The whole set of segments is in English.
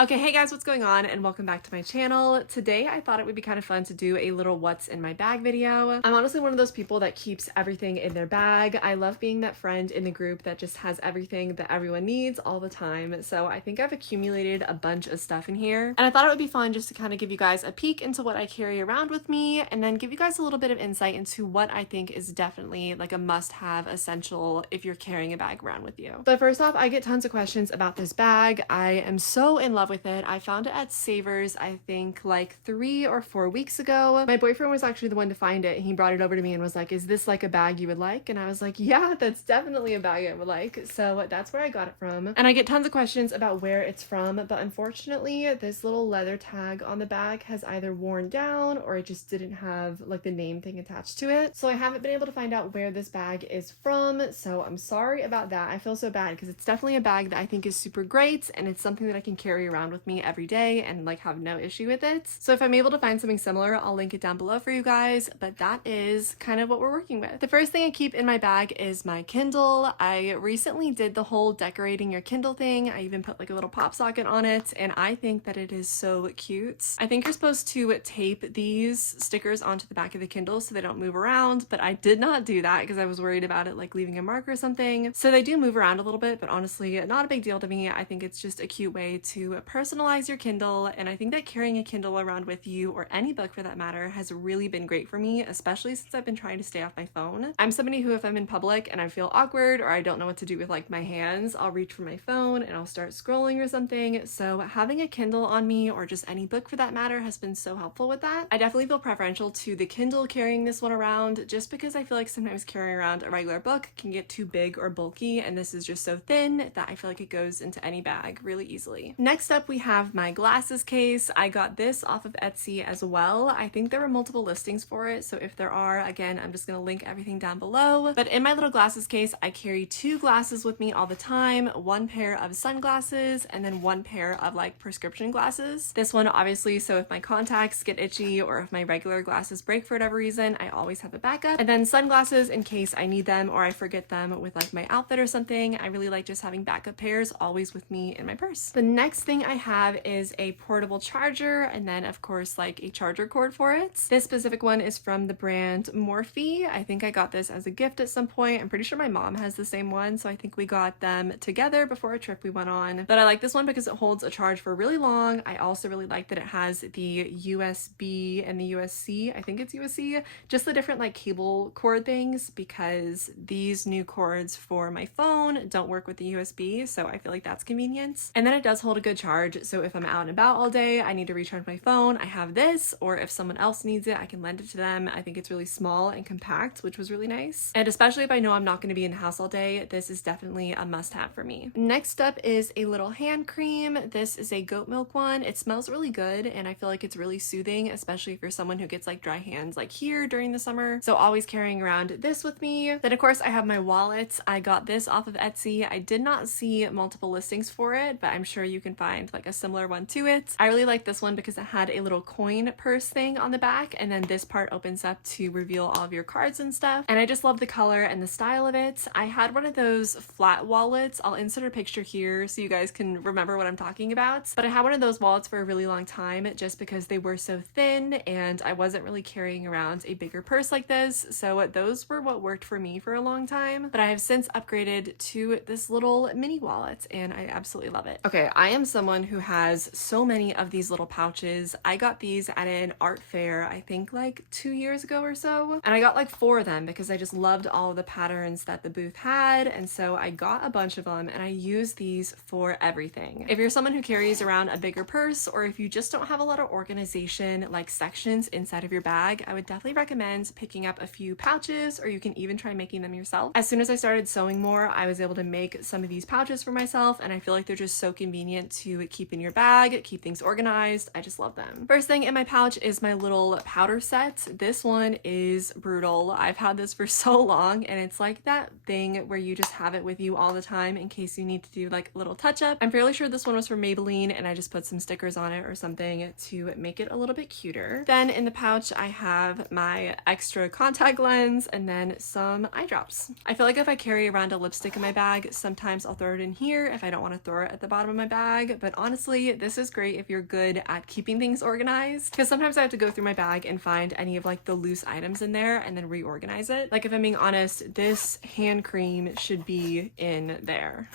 Okay, hey guys, what's going on? And welcome back to my channel. Today I thought it would be kind of fun to do a little what's in my bag video. I'm honestly one of those people that keeps everything in their bag. I love being that friend in the group that just has everything that everyone needs all the time. So I think I've accumulated a bunch of stuff in here. And I thought it would be fun just to kind of give you guys a peek into what I carry around with me and then give you guys a little bit of insight into what I think is definitely like a must-have essential if you're carrying a bag around with you. But first off, I get tons of questions about this bag. I am so in love with it. I found it at Savers, I think like 3 or 4 weeks ago. My boyfriend was actually the one to find it. He brought it over to me and was like, is this like a bag you would like? And I was like, yeah, that's definitely a bag I would like. So that's where I got it from. And I get tons of questions about where it's from, but unfortunately this little leather tag on the bag has either worn down or it just didn't have like the name thing attached to it. So I haven't been able to find out where this bag is from. So I'm sorry about that. I feel so bad because it's definitely a bag that I think is super great and it's something that I can carry around with me every day and like have no issue with it. So if I'm able to find something similar, I'll link it down below for you guys, but that is kind of what we're working with. The first thing I keep in my bag is my Kindle. I recently did the whole decorating your Kindle thing. I even put like a little pop socket on it and I think that it is so cute. I think you're supposed to tape these stickers onto the back of the Kindle so they don't move around, but I did not do that because I was worried about it like leaving a mark or something. So they do move around a little bit, but honestly not a big deal to me. I think it's just a cute way to personalize your Kindle, and I think that carrying a Kindle around with you, or any book for that matter, has really been great for me, especially since I've been trying to stay off my phone. I'm somebody who, if I'm in public and I feel awkward or I don't know what to do with like my hands, I'll reach for my phone and I'll start scrolling or something. So having a Kindle on me, or just any book for that matter, has been so helpful with that. I definitely feel preferential to the Kindle carrying this one around, just because I feel like sometimes carrying around a regular book can get too big or bulky, and this is just so thin that I feel like it goes into any bag really easily. Next up, we have my glasses case. I got this off of Etsy as well. I think there were multiple listings for it, so if there are, again, I'm just gonna link everything down below. But in my little glasses case, I carry 2 glasses with me all the time, 1 pair of sunglasses and then 1 pair of like prescription glasses. This one obviously, so if my contacts get itchy or if my regular glasses break for whatever reason, I always have a backup. And then sunglasses in case I need them or I forget them with like my outfit or something. I really like just having backup pairs always with me in my purse. The next thing I have is a portable charger, and then of course like a charger cord for it. This specific one is from the brand Morphe. I think I got this as a gift at some point. I'm pretty sure my mom has the same one, so I think we got them together before a trip we went on. But I like this one because it holds a charge for really long. I also really like that it has the USB and the USB, I think it's USB, just the different like cable cord things, because these new cords for my phone don't work with the USB, so I feel like that's convenient. And then it does hold a good charge, so if I'm out and about all day, I need to recharge my phone, I have this, or if someone else needs it, I can lend it to them. I think it's really small and compact, which was really nice. And especially if I know I'm not going to be in the house all day, this is definitely a must-have for me. Next up is a little hand cream. This is a goat milk one. It smells really good, and I feel like it's really soothing, especially if you're someone who gets like dry hands like here during the summer. So always carrying around this with me. Then of course I have my wallet. I got this off of Etsy. I did not see multiple listings for it, but I'm sure you can find like a similar one to it. I really like this one because it had a little coin purse thing on the back, and then this part opens up to reveal all of your cards and stuff. And I just love the color and the style of it. I had one of those flat wallets. I'll insert a picture here so you guys can remember what I'm talking about. But I had one of those wallets for a really long time just because they were so thin and I wasn't really carrying around a bigger purse like this. So those were what worked for me for a long time. But I have since upgraded to this little mini wallet and I absolutely love it. Okay, I am someone who has so many of these little pouches. I got these at an art fair, I think like 2 years ago or so. And I got like 4 of them because I just loved all of the patterns that the booth had. And so I got a bunch of them and I use these for everything. If you're someone who carries around a bigger purse, or if you just don't have a lot of organization like sections inside of your bag, I would definitely recommend picking up a few pouches, or you can even try making them yourself. As soon as I started sewing more, I was able to make some of these pouches for myself, and I feel like they're just so convenient to keep in your bag, keep things organized. I just love them. First thing in my pouch is my little powder set. This one is brutal. I've had this for so long, and it's like that thing where you just have it with you all the time in case you need to do like a little touch up. I'm fairly sure this one was from Maybelline, and I just put some stickers on it or something to make it a little bit cuter. Then in the pouch I have my extra contact lens and then some eye drops. I feel like if I carry around a lipstick in my bag, sometimes I'll throw it in here if I don't want to throw it at the bottom of my bag, but but honestly, this is great if you're good at keeping things organized, because sometimes I have to go through my bag and find any of like the loose items in there and then reorganize it. Like if I'm being honest, this hand cream should be in there.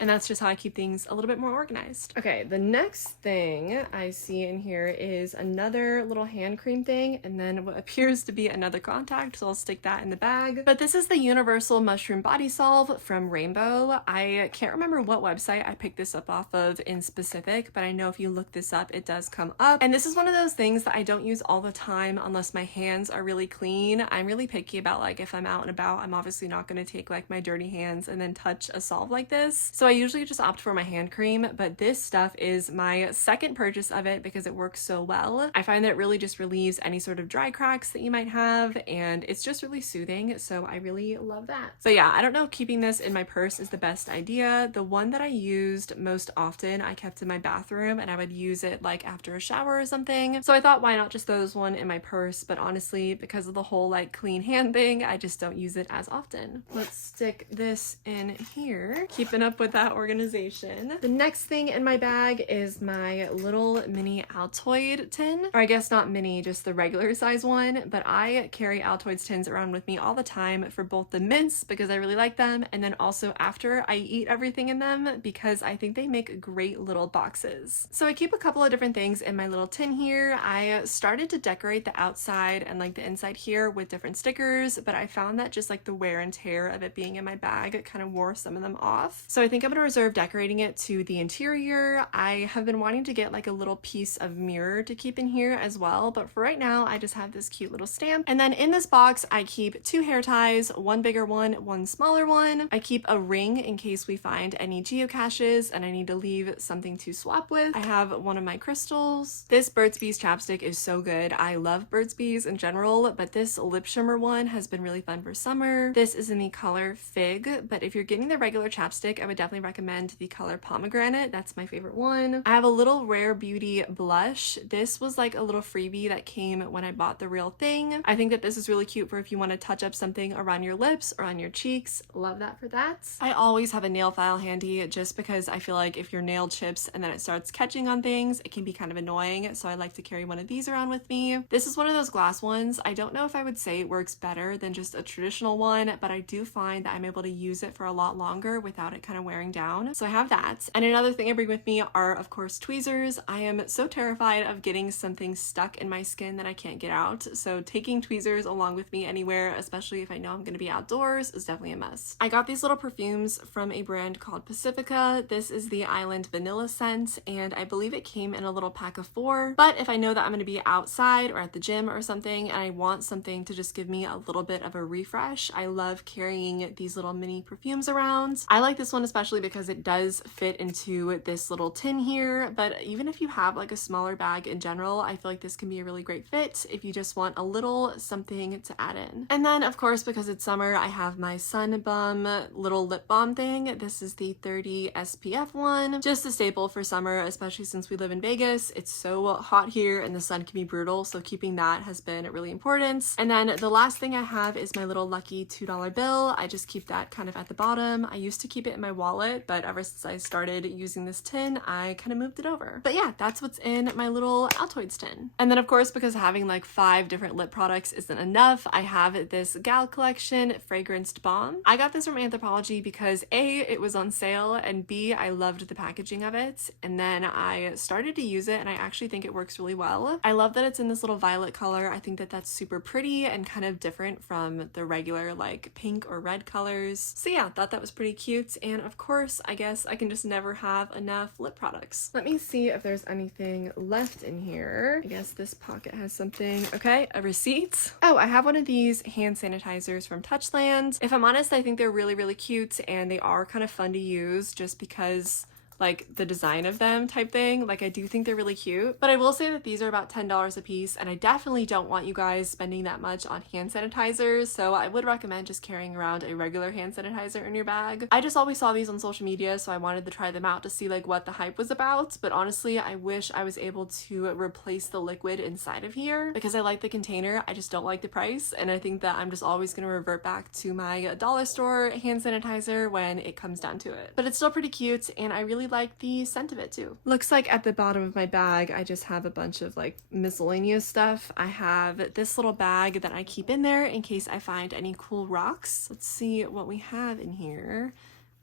And that's just how I keep things a little bit more organized. Okay, the next thing I see in here is another little hand cream thing, and then what appears to be another contact, so I'll stick that in the bag. But this is the Universal Mushroom Body Solve from Rainbow. I can't remember what website I picked this up off of in specific, but I know if you look this up, it does come up. And this is one of those things that I don't use all the time unless my hands are really clean. I'm really picky about like if I'm out and about, I'm obviously not going to take like my dirty hands and then touch a solve like this. So I usually just opt for my hand cream, but this stuff is my second purchase of it because it works so well. I find that it really just relieves any sort of dry cracks that you might have, and it's just really soothing, so I really love that. So yeah, I don't know if keeping this in my purse is the best idea. The one that I used most often I kept in my bathroom, and I would use it like after a shower or something, so I thought why not just throw this one in my purse, but honestly, because of the whole like clean hand thing, I just don't use it as often. Let's stick this in here, keeping up with that organization. The next thing in my bag is my little mini Altoid tin, or I guess not mini, just the regular size one, but I carry Altoids tins around with me all the time for both the mints because I really like them, and then also after I eat everything in them because I think they make great little boxes. So I keep a couple of different things in my little tin here. I started to decorate the outside and like the inside here with different stickers, but I found that just like the wear and tear of it being in my bag kind of wore some of them off. So I think I'm gonna reserve decorating it to the interior. I have been wanting to get like a little piece of mirror to keep in here as well, but for right now I just have this cute little stamp. And then in this box I keep 2 hair ties, one bigger one smaller one. I keep a ring in case we find any geocaches and I need to leave something to swap with. I have one of my crystals. This Burt's Bees chapstick is so good. I love Burt's Bees in general, but this lip shimmer one has been really fun for summer. This is in the color Fig, but if you're getting the regular chapstick, I would definitely recommend the color Pomegranate. That's my favorite one. I have a little Rare Beauty blush. This was like a little freebie that came when I bought the real thing. I think that this is really cute for if you want to touch up something around your lips or on your cheeks. Love that for that. I always have a nail file handy just because I feel like if your nail chips and then it starts catching on things, it can be kind of annoying, so I like to carry one of these around with me. This is one of those glass ones. I don't know if I would say it works better than just a traditional one, but I do find that I'm able to use it for a lot longer without it kind of wearing down. So I have that. And another thing I bring with me are, of course, tweezers. I am so terrified of getting something stuck in my skin that I can't get out, so taking tweezers along with me anywhere, especially if I know I'm going to be outdoors, is definitely a must. I got these little perfumes from a brand called Pacifica. This is the Island Vanilla scent, and I believe it came in a little pack of 4, but if I know that I'm going to be outside or at the gym or something and I want something to just give me a little bit of a refresh, I love carrying these little mini perfumes around. I like this one especially because it does fit into this little tin here, but even if you have like a smaller bag in general, I feel like this can be a really great fit if you just want a little something to add in. And then of course, because it's summer, I have my Sun Bum little lip balm thing. This is the 30 SPF one, just a staple for summer, especially since we live in Vegas. It's so hot here and the sun can be brutal, so keeping that has been really important. And then the last thing I have is my little lucky $2 bill. I just keep that kind of at the bottom. I used to keep it in my wallet, but ever since I started using this tin, I kind of moved it over. But yeah, that's what's in my little Altoids tin. And then of course, because having like 5 different lip products isn't enough, I have this Gal Collection fragranced balm. I got this from Anthropologie because A, it was on sale, and B, I loved the packaging of it. And then I started to use it and I actually think it works really well. I love that it's in this little violet color. I think that that's super pretty and kind of different from the regular like pink or red colors. So yeah, thought that was pretty cute. And of course, I guess I can just never have enough lip products. Let me see if there's anything left in here. I guess this pocket has something. Okay, a receipt. Oh, I have one of these hand sanitizers from Touchland. If I'm honest, I think they're really, really cute and they are kind of fun to use just because like the design of them type thing. Like I do think they're really cute, but I will say that these are about $10 a piece, and I definitely don't want you guys spending that much on hand sanitizers, so I would recommend just carrying around a regular hand sanitizer in your bag. I just always saw these on social media, so I wanted to try them out to see like what the hype was about, but honestly I wish I was able to replace the liquid inside of here because I like the container, I just don't like the price, and I think that I'm just always going to revert back to my dollar store hand sanitizer when it comes down to it. But it's still pretty cute, and I really like the scent of it too. Looks like at the bottom of my bag, I just have a bunch of like miscellaneous stuff. I have this little bag that I keep in there in case I find any cool rocks. Let's see what we have in here.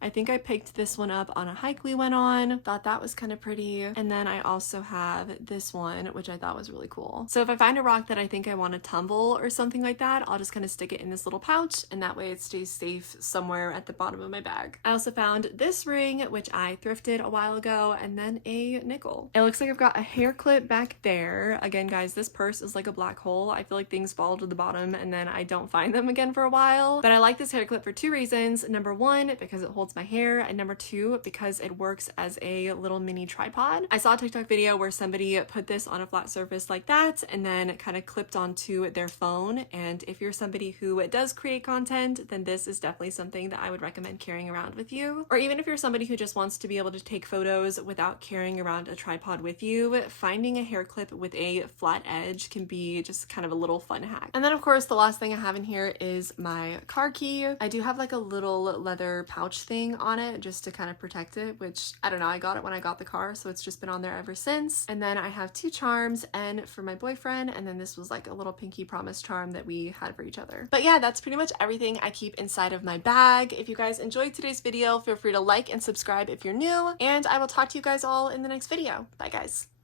I think I picked this one up on a hike we went on. Thought that was kind of pretty. And then I also have this one, which I thought was really cool. So if I find a rock that I think I want to tumble or something like that, I'll just kind of stick it in this little pouch, and that way it stays safe somewhere at the bottom of my bag. I also found this ring, which I thrifted a while ago, and then a nickel. It looks like I've got a hair clip back there. Again, guys, this purse is like a black hole. I feel like things fall to the bottom and then I don't find them again for a while. But I like this hair clip for two reasons. Number one, because it holds my hair, and number two, because it works as a little mini tripod. I saw a TikTok video where somebody put this on a flat surface like that and then kind of clipped onto their phone, and if you're somebody who does create content, then this is definitely something that I would recommend carrying around with you. Or even if you're somebody who just wants to be able to take photos without carrying around a tripod with you, finding a hair clip with a flat edge can be just kind of a little fun hack. And then of course the last thing I have in here is my car key. I do have like a little leather pouch thing on it just to kind of protect it, which I don't know, I got it when I got the car, so it's just been on there ever since. And then I have two charms, and for my boyfriend, and then this was like a little pinky promise charm that we had for each other. But yeah, that's pretty much everything I keep inside of my bag. If you guys enjoyed today's video, feel free to like and subscribe if you're new, and I will talk to you guys all in the next video. Bye guys.